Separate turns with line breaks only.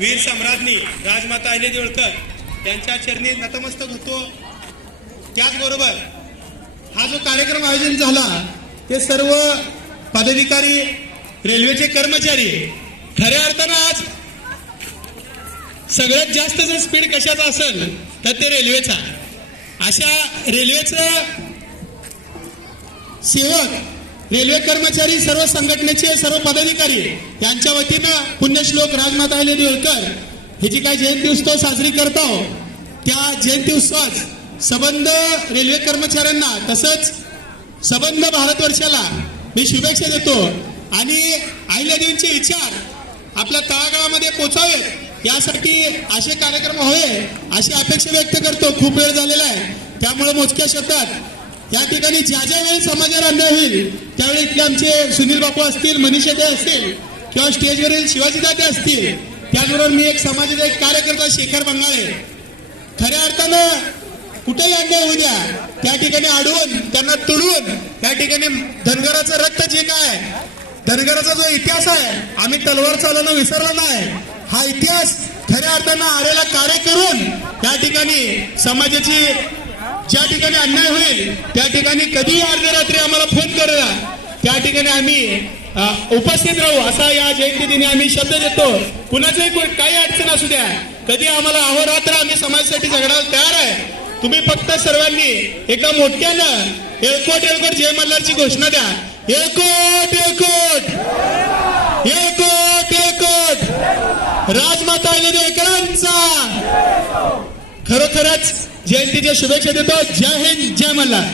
वीर सम्राज्ञी राजमाता अहिल्या देवळकर यांच्या चरणी नतमस्तक होतो. त्याचबरोबर हा जो कार्यक्रम आयोजन झाला ते सर्व पदाधिकारी रेल्वेचे कर्मचारी खऱ्या अर्थानं आज सगळ्यात जास्त जर स्पीड कशाचा असेल तर ते रेल्वेचा. अशा रेल्वेचं सेवक रेल्वे कर्मचारी सर्व संघटनेचे सर्व पदाधिकारी यांच्या वतीनं पुण्यश्लोक राजमाता अहिल्या देवळकर हे जी काय जयंती उत्सव साजरी करतो त्या जयंती उत्सवात सबंध रेल्वे कर्मचाऱ्यांना तसंच सबंध भारतवर्षाला मी शुभेच्छा देतो. आणि अहिल्यादेवींचे विचार आपल्या तळागाळामध्ये पोचावेत यासाठी असे कार्यक्रम व्हावे अशी अपेक्षा व्यक्त करतो. खूप वेळ झालेला आहे. त्यामुळे मोजक्या शब्दात या ठिकाणी ज्या ज्या वेळी समाजाला अन्याय होईल त्यावेळी इथले आमचे सुनील बापू असतील मनीषा ते असतील किंवा स्टेजवरील शिवाजी दाते असतील त्याचबरोबर मी एक समाजाचा एक कार्यकर्ता शेखर बंगाळे. खऱ्या अर्थानं कुठेही अन्याय होऊ द्या त्या ठिकाणी अडवून त्यांना तुडवून त्या ठिकाणी धनगराचं रक्त जे काय धनगराचा जो इतिहास आहे आम्ही तलवार चालवणं विसरला नाही. हा इतिहास खऱ्या अर्थानं आरेला कार्य करून त्या ठिकाणी समाजाची ज्या ठिकाणी अन्याय होईल त्या ठिकाणी कधीही अर्ध्या रात्री आम्हाला फोन करूया त्या ठिकाणी आम्ही उपस्थित राहू असा या जयंती दिनी आम्ही शब्द देतो. कुणाचंही काही अडचण असू द्या कधी आम्हाला अहोरात्र आम्ही समाजासाठी जगडायला तयार आहे तुम्ही फक्त सर्वांनी एका मोठ्यानं एळकोट एळकोट जय मल्हारची घोषणा द्या. एळकोट एळकोट एळकोट एळकोट राजमाता देवकरांचा खरोखरच जयंतीच्या शुभेच्छा देतो. जय हिंद जय मल्हार!